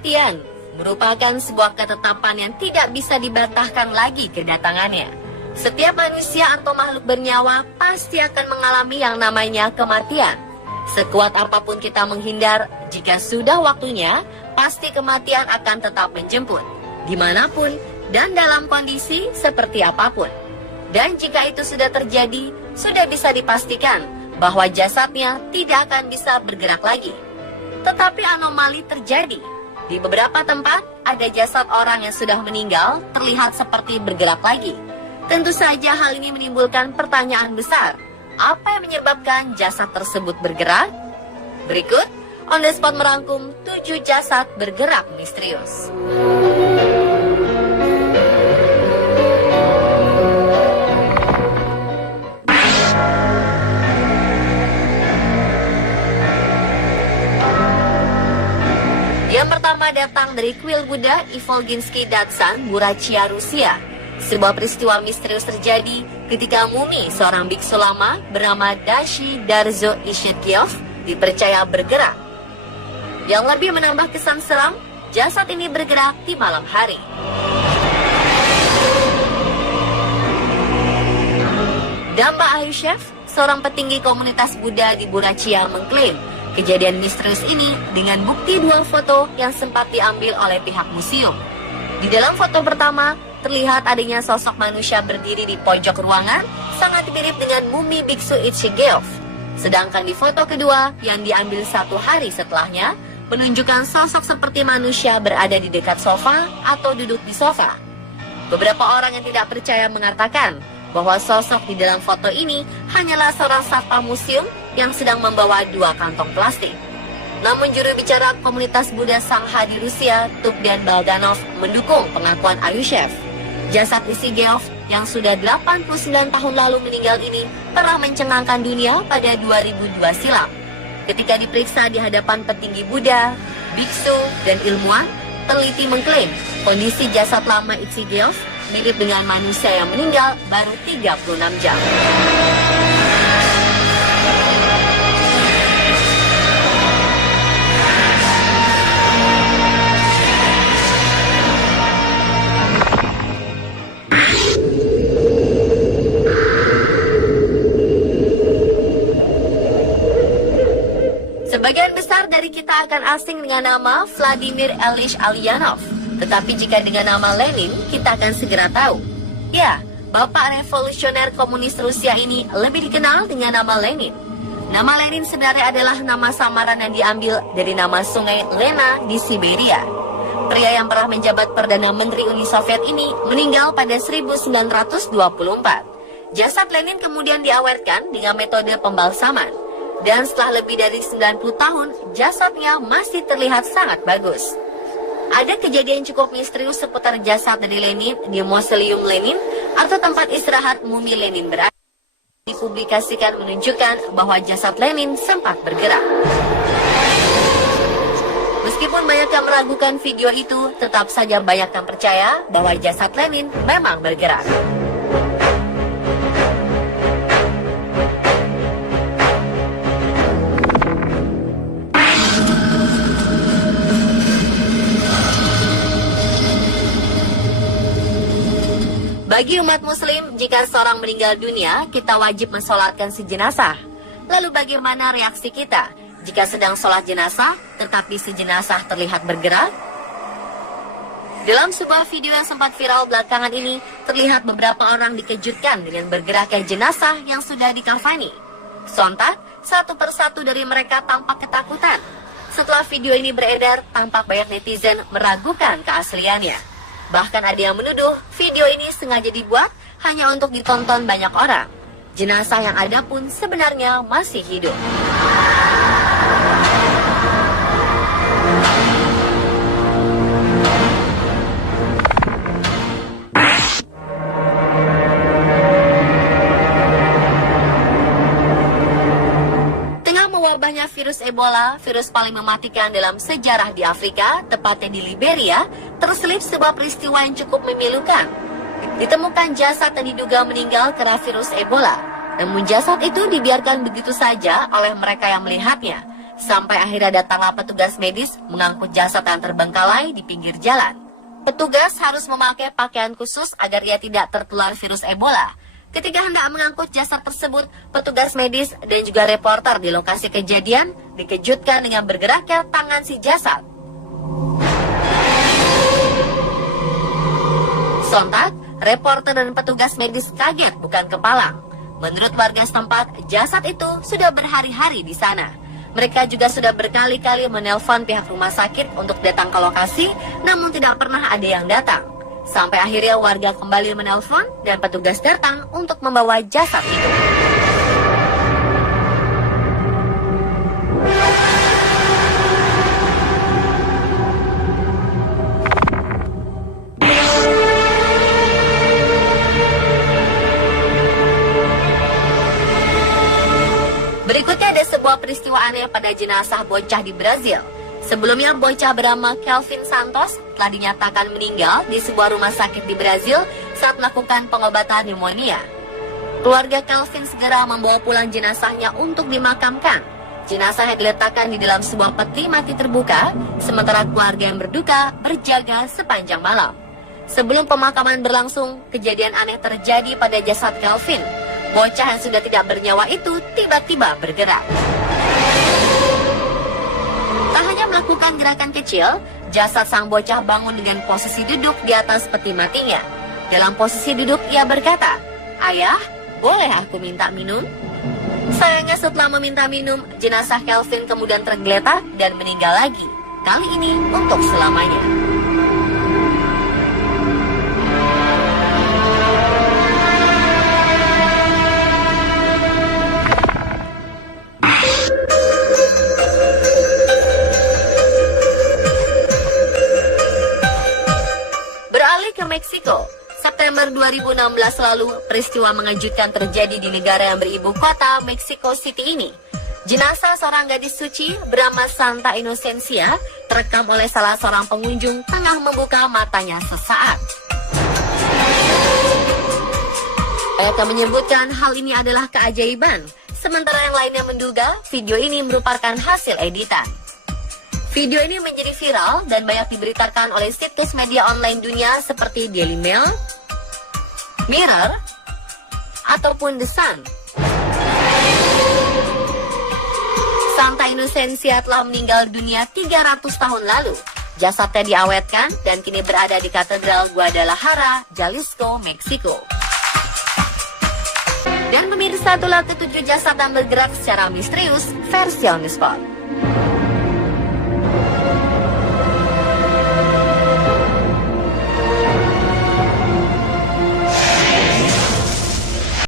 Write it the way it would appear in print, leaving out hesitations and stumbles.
Kematian merupakan sebuah ketetapan yang tidak bisa dibantahkan lagi kedatangannya. Setiap manusia atau makhluk bernyawa pasti akan mengalami yang namanya kematian. Sekuat apapun kita menghindar, jika sudah waktunya, pasti kematian akan tetap menjemput, dimanapun dan dalam kondisi seperti apapun. Dan jika itu sudah terjadi, sudah bisa dipastikan bahwa jasadnya tidak akan bisa bergerak lagi. Tetapi anomali terjadi. Di beberapa tempat, ada jasad orang yang sudah meninggal terlihat seperti bergerak lagi. Tentu saja hal ini menimbulkan pertanyaan besar. Apa yang menyebabkan jasad tersebut bergerak? Berikut, On The Spot merangkum 7 jasad bergerak misterius. Yang pertama datang dari kuil Buddha Ivolginsky Datsan, Burachia, Rusia. Sebuah peristiwa misterius terjadi ketika mumi seorang biksu lama bernama Dashi Darzo Ishetkiov dipercaya bergerak. Yang lebih menambah kesan seram, jasad ini bergerak di malam hari. Damba Ayushev, seorang petinggi komunitas Buddha di Burachia, mengklaim kejadian misterius ini dengan bukti 2 foto yang sempat diambil oleh pihak museum. Di dalam foto pertama, terlihat adanya sosok manusia berdiri di pojok ruangan, sangat mirip dengan mumi biksu Ishetkiov. Sedangkan di foto kedua, yang diambil 1 hari setelahnya, menunjukkan sosok seperti manusia berada di dekat sofa atau duduk di sofa. Beberapa orang yang tidak percaya mengatakan bahwa sosok di dalam foto ini hanyalah seorang satpam museum yang sedang membawa 2 kantong plastik. Namun juru bicara komunitas Buddha Sangha di Rusia, Tugdan Baldanov, mendukung pengakuan Ayushev. Jasad Ishetkiov yang sudah 89 tahun lalu meninggal ini pernah mencengangkan dunia pada 2002 silam. Ketika diperiksa di hadapan petinggi Buddha, biksu, dan ilmuwan, teliti mengklaim kondisi jasad lama Ishetkiov mirip dengan manusia yang meninggal baru 36 jam. Sebagian besar dari kita akan asing dengan nama Vladimir Ilyich Ulyanov. Tetapi jika dengan nama Lenin, kita akan segera tahu. Ya, Bapak Revolusioner Komunis Rusia ini lebih dikenal dengan nama Lenin. Nama Lenin sebenarnya adalah nama samaran yang diambil dari nama sungai Lena di Siberia. Pria yang pernah menjabat Perdana Menteri Uni Soviet ini meninggal pada 1924. Jasad Lenin kemudian diawetkan dengan metode pembalsaman. Dan setelah lebih dari 90 tahun, jasadnya masih terlihat sangat bagus. Ada kejadian cukup misterius seputar jasad dari Lenin di Mausoleum Lenin atau tempat istirahat mumi Lenin berada. Dipublikasikan menunjukkan bahwa jasad Lenin sempat bergerak. Meskipun banyak yang meragukan video itu, tetap saja banyak yang percaya bahwa jasad Lenin memang bergerak. Bagi umat muslim, jika seorang meninggal dunia, kita wajib mensolatkan si jenazah. Lalu bagaimana reaksi kita jika sedang sholat jenazah, tetapi si jenazah terlihat bergerak? Dalam sebuah video yang sempat viral belakangan ini, terlihat beberapa orang dikejutkan dengan bergeraknya jenazah yang sudah dikafani. Sontak, satu persatu dari mereka tampak ketakutan. Setelah video ini beredar, tampak banyak netizen meragukan keasliannya. Bahkan ada yang menuduh video ini sengaja dibuat hanya untuk ditonton banyak orang. Jenazah yang ada pun sebenarnya masih hidup. Wabahnya virus Ebola, virus paling mematikan dalam sejarah di Afrika, tepatnya di Liberia, terselip sebuah peristiwa yang cukup memilukan. Ditemukan jasad yang diduga meninggal karena virus Ebola. Namun jasad itu dibiarkan begitu saja oleh mereka yang melihatnya, Sampai akhirnya datanglah petugas medis mengangkut jasad yang terbengkalai di pinggir jalan. Petugas harus memakai pakaian khusus agar ia tidak tertular virus Ebola. Ketika hendak mengangkut jasad tersebut, petugas medis dan juga reporter di lokasi kejadian dikejutkan dengan bergeraknya tangan si jasad. Sontak, reporter dan petugas medis kaget bukan kepalang. Menurut warga setempat, jasad itu sudah berhari-hari di sana. Mereka juga sudah berkali-kali menelpon pihak rumah sakit untuk datang ke lokasi, namun tidak pernah ada yang datang. Sampai akhirnya warga kembali menelpon dan petugas datang untuk membawa jasad itu. Berikutnya ada sebuah peristiwa aneh pada jenazah bocah di Brazil. Sebelumnya bocah bernama Kelvin Santos telah dinyatakan meninggal di sebuah rumah sakit di Brazil saat melakukan pengobatan pneumonia. Keluarga Kelvin segera membawa pulang jenazahnya untuk dimakamkan. Jenazahnya diletakkan di dalam sebuah peti mati terbuka, sementara keluarga yang berduka berjaga sepanjang malam. Sebelum pemakaman berlangsung, kejadian aneh terjadi pada jasad Kelvin. Bocah yang sudah tidak bernyawa itu tiba-tiba bergerak. Tak hanya melakukan gerakan kecil, jasad sang bocah bangun dengan posisi duduk di atas peti matinya. Dalam posisi duduk, ia berkata, "Ayah, boleh aku minta minum?" Sayangnya setelah meminta minum, jenazah Kelvin kemudian tergeletak dan meninggal lagi. Kali ini untuk selamanya. Meksiko. September 2016 lalu, peristiwa mengejutkan terjadi di negara yang beribu kota Mexico City ini. Jenazah seorang gadis suci bernama Santa Inocencia terekam oleh salah seorang pengunjung tengah membuka matanya sesaat. Mereka menyebutkan hal ini adalah keajaiban, sementara yang lainnya menduga video ini merupakan hasil editan. Video ini menjadi viral dan banyak diberitakan oleh situs media online dunia seperti Daily Mail, Mirror, ataupun The Sun. Santa Inocencia telah meninggal dunia 300 tahun lalu. Jasadnya diawetkan dan kini berada di Katedral Guadalajara, Jalisco, Meksiko. Dan pemirsa, itulah ketujuh jasad yang bergerak secara misterius versi On The Spot.